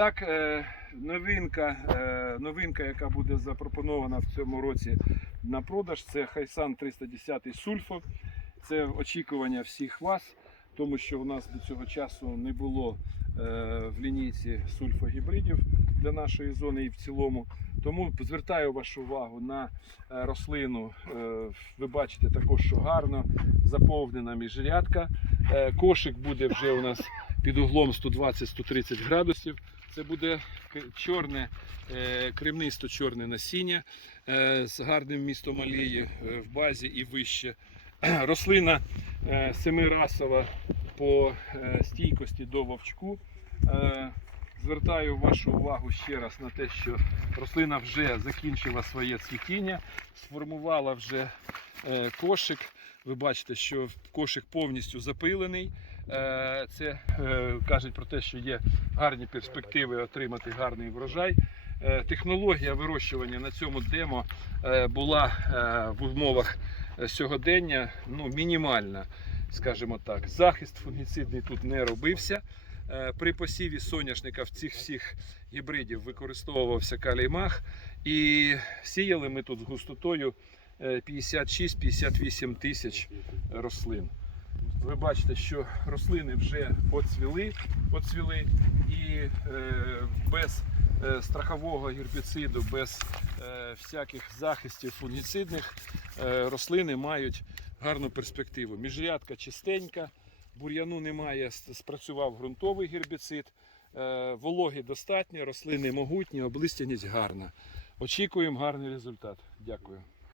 Так, е, новинка, е, новинка, яка буде запропонована в цьому році на продаж, це Хайсан 310 Сульфо. Це очікування всіх вас, тому що у нас до цього часу не було е, в лінійці сульфогібридів для нашої зони і в цілому. Тому звертаю вашу увагу на рослину. Ви бачите також, що гарно заповнена міжрядка. Кошик буде вже у нас під углом 120-130 градусів. Це буде чорне, е, кремнисто-чорне насіння е, з гарним містом олії е, в базі і вище. Рослина семирасова по стійкості до вовчку. Звертаю вашу увагу ще раз на те, що рослина вже закінчила своє цвітіння, сформувала вже кошик. Ви бачите, що кошик повністю запилений. Е, Це е, кажуть про те, що є гарні перспективи отримати гарний врожай. Е, Технологія вирощування на цьому демо була в умовах сьогодення ну, мінімальна, скажімо так. Захист фунгіцидний тут не робився. При посіві соняшника в цих всіх гібридів використовувався каліймах. І сіяли ми тут з густотою е, 56-58 тисяч рослин. Ви бачите, що рослини вже поцвіли, поцвіли і е, без е, страхового гербіциду, без е, всяких захистів фунгіцидних рослини мають гарну перспективу. Міжрядка чистенька, бур'яну немає, спрацював ґрунтовий гербіцид, вологи достатньо, рослини могутні, облистяність гарна. Очікуємо гарний результат. Дякую.